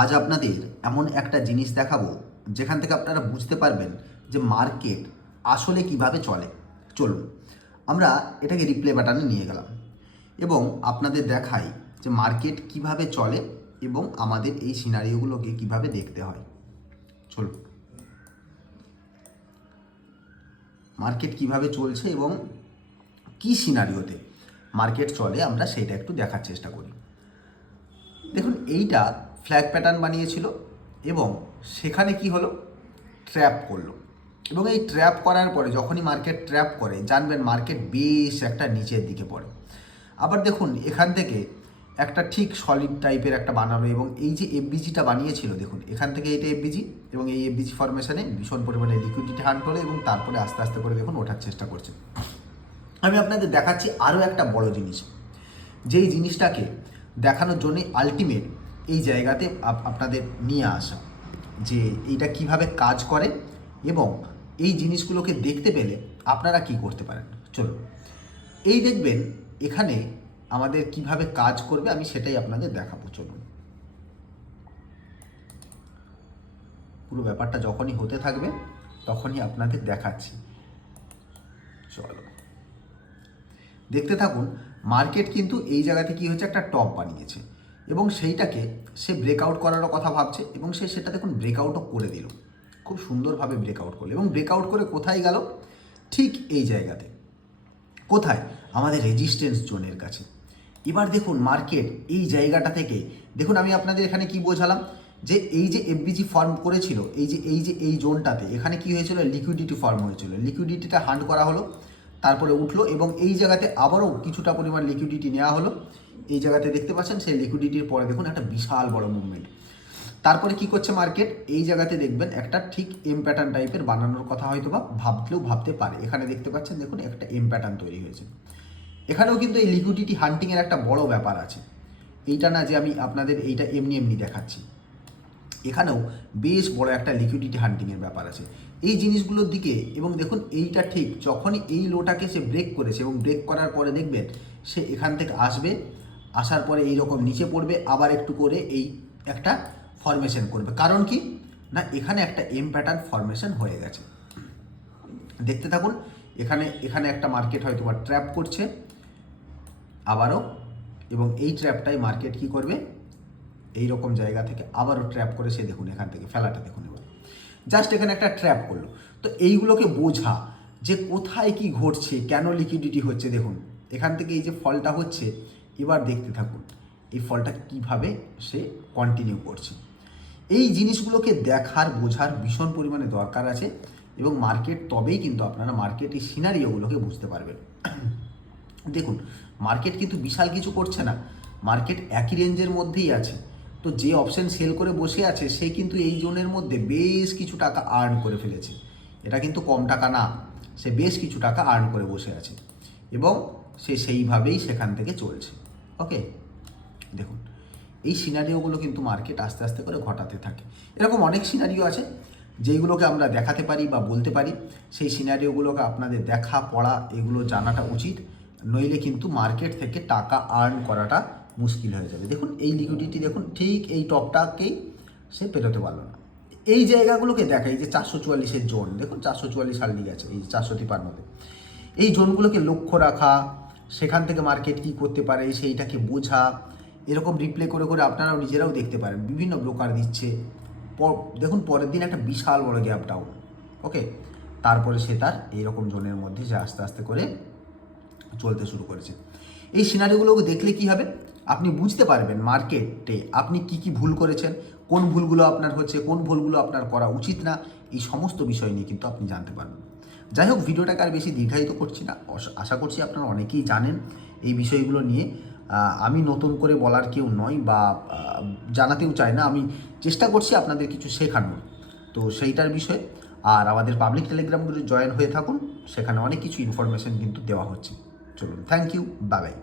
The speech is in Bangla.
আজ আপনাদের এমন একটা জিনিস দেখাবো, যেখান থেকে আপনারা বুঝতে পারবেন যে মার্কেট আসলে কীভাবে চলে। চলুন, আমরা এটাকে রিপ্লে বাটনে নিয়ে গেলাম এবং আপনাদের দেখাই যে মার্কেট কীভাবে চলে এবং আমাদের এই সিনারিওগুলোকে কীভাবে দেখতে হয়। চলুন। মার্কেট কীভাবে চলছে এবং কি সিনারিওতে মার্কেট চলে, আমরা সেইটা একটু দেখার চেষ্টা করি। দেখুন, এইটা ফ্ল্যাগ প্যাটার্ন বানিয়েছিল এবং সেখানে কি হলো? ট্র্যাপ করল। এবং এই ট্র্যাপ করার পরে যখনই মার্কেট ট্র্যাপ করে, জানবেন মার্কেট বেশ একটা নিচের দিকে পড়ে। আবার দেখুন, এখান থেকে একটা ঠিক সলিড টাইপের একটা বানালো এবং এই যে এফবিজিটা বানিয়েছিল, দেখুন, এখান থেকে এটা এফবিজি এবং এই এফবিজি ফরমেশনে ভীষণ পরিমাণে লিকুইডিটি হান্ট হলো এবং তারপরে আস্তে আস্তে করে দেখুন ওঠার চেষ্টা করছে। আমি আপনাদের দেখাচ্ছি আরও একটা বড় জিনিস। যেই জিনিসটাকে দেখানোর জন্যে আলটিমেট এই জায়গাতে আপ- আপনাদের নিয়ে আসা। যে এইটা কীভাবে কাজ করে এবং এই জিনিসগুলোকে দেখতে পেলে আপনারা কি করতে পারেন। চলুন। এই দেখবেন এখানে আমাদের কীভাবে কাজ করবে আমি সেটাই আপনাদের দেখাবো। চলুন। পুরো ব্যাপারটা যখনই হতে থাকবে তখনই আপনাদের দেখাচ্ছি। চলো দেখতে থাকুন, মার্কেট কিন্তু এই জায়গাতে কি হচ্ছে একটা টপ বানিয়েছে। এবং সেইটাকে সে ব্রেকআউট করারও কথা ভাবছে এবং সে সেটা দেখুন ব্রেকআউটও করে দিল। খুব সুন্দরভাবে ব্রেকআউট করল এবং ব্রেকআউট করে কোথায় গেল? ঠিক এই জায়গাতে। কোথায়? আমাদের রেজিস্ট্যান্স জোনের কাছে। এবার দেখুন মার্কেট এই জায়গাটা থেকে। দেখুন আমি আপনাদের এখানে কি বোঝালাম? যে এই যে এফবিজি ফর্ম করেছিল, এই যে এই যে, এই জোনটাতে এখানে কি হয়েছিল? লিকুইডিটি ফর্ম হয়েছিল। লিকুইডিটিটা হান্ড করা হলো, তারপরে উঠল এবং এই জায়গাতে আবারও কিছুটা পরিমাণ লিকুইডিটি নেওয়া হলো। এই জায়গাতে দেখতে পাচ্ছেন, সেই লিকুইডিটির পরে দেখুন একটা বিশাল বড় মুভমেন্ট তারপরে কি করছে মার্কেট এই জায়গাতে দেখবেন একটা ঠিক এম প্যাটার্ন টাইপের বানানোর কথা হয়তো বা ভাবলেও ভাবতে পারে। এখানে দেখতে পাচ্ছেন, দেখুন একটা এম প্যাটার্ন তৈরি হয়েছে। এখানেও কিন্তু এই লিকুইডিটি হান্টিংয়ের একটা বড় ব্যাপার আছে। এইটা না যে আমি আপনাদের এইটা এমনি এমনি দেখাচ্ছি। এখানেও বেশ বড় একটা লিকুইডিটি হান্টিংয়ের ব্যাপার আছে। এই জিনিসগুলোর দিকে এবং দেখুন এইটা ঠিক যখনই এই লোটাকে সে ব্রেক করেছে এবং ব্রেক করার পরে দেখবেন সে এখান থেকে আসবে আসার পরে এই রকম নিচে পড়বে, আবার একটু করে এই একটা ফরমেশন করবে। কারণ কি? না, এখানে একটা এম প্যাটার্ন ফরমেশন হয়ে গেছে। দেখতে থাকুন, এখানে এখানে একটা মার্কেট হয়তো বা ট্র্যাপ করছে, আবারও, এবং এই ট্র্যাপটাই মার্কেট কি করবে? এই রকম জায়গা থেকে আবারও ট্র্যাপ করে সে দেখুন এখান থেকে, ফেলাটা দেখুন এবার। জাস্ট এখানে একটা ট্র্যাপ করল। তো এইগুলোকে বোঝা যে কোথায় কি ঘটছে, কেন লিকুইডিটি হচ্ছে, দেখুন। এখান থেকে এই যে ফলটা হচ্ছে এবার দেখতে থাকুন এই ফলটা কীভাবে সে কন্টিনিউ করছে। এই জিনিসগুলোকে দেখার, বোঝার ভীষণ পরিমাণে দরকার আছে এবং মার্কেট তবেই কিন্তু আপনারা মার্কেট এই সিনারিওগুলোকে বুঝতে পারবেন। দেখুন মার্কেট কিন্তু বিশাল কিছু করছে না। মার্কেট একই রেঞ্জের মধ্যেই আছে। তো যে অপশন সেল করে বসে আছে, সে কিন্তু এই জোনের মধ্যে বেশ কিছু টাকা আর্ন করে ফেলেছে। এটা কিন্তু কম টাকা না, সে বেশ কিছু টাকা আর্ন করে বসে আছে। এবং সে সেইভাবেই সেখান থেকে চলছে। ওকে দেখুন, এই সিনারিওগুলো কিন্তু মার্কেট আস্তে আস্তে করে ঘটাতে থাকে। এরকম অনেক সিনারিও আছে, যেইগুলোকে আমরা দেখাতে পারি বা বলতে পারি। সেই সিনারিওগুলোকে আপনাদের দেখা, পড়া এগুলো জানাটা উচিত। নইলে কিন্তু মার্কেট থেকে টাকা আর্ন করাটা মুশকিল হয়ে যাবে। দেখুন, এই লিকুইডিটি দেখুন, ঠিক এই টপটাকেই সে পেরোতে পারল না। এই জায়গাগুলোকে দেখা এই যে চারশো চুয়াল্লিশের জোন দেখুন, চারশো চুয়াল্লিশ সাল আছে এই চারশো তিপান্নতে। এই জোনগুলোকে লক্ষ্য রাখা সেখান থেকে মার্কেট কি করতে পারে, সেইটাকে বোঝা, এরকম রিপ্লে করে করে আপনারাও নিজেরাও দেখতে পারেন। বিভিন্ন ব্রোকার দিচ্ছে। দেখুন পরের দিন একটা বিশাল বড় গ্যাপ ডাউন ওকে তারপরে সে তার এইরকম জোনের মধ্যে সে আস্তে আস্তে করে চলতে শুরু করেছে। এই সিনারিগুলোকে দেখলে কি হবে? আপনি বুঝতে পারবেন মার্কেটে আপনি কি কি ভুল করেছেন, কোন ভুলগুলো আপনার হচ্ছে, কোন ভুলগুলো আপনার করা উচিত না, এই সমস্ত বিষয় নিয়ে কিন্তু আপনি জানতে পারবেন। যাই হোক ভিডিওটাকে আর বেশি দীর্ঘায়িত করছি না। আশা করছি আপনারা অনেকেই জানেন এই বিষয়গুলো নিয়ে। আমি নতুন করে বলার কেউ নয় বা জানাতেও চাই না। আমি চেষ্টা করছি আপনাদের কিছু শেখানোর। তো সেইটার বিষয়ে। আর আমাদের পাবলিক টেলিগ্রামগুলো জয়েন হয়ে থাকুন। সেখানে অনেক কিছু ইনফরমেশন কিন্তু দেওয়া হচ্ছে। চলুন থ্যাংক ইউ বাই বাই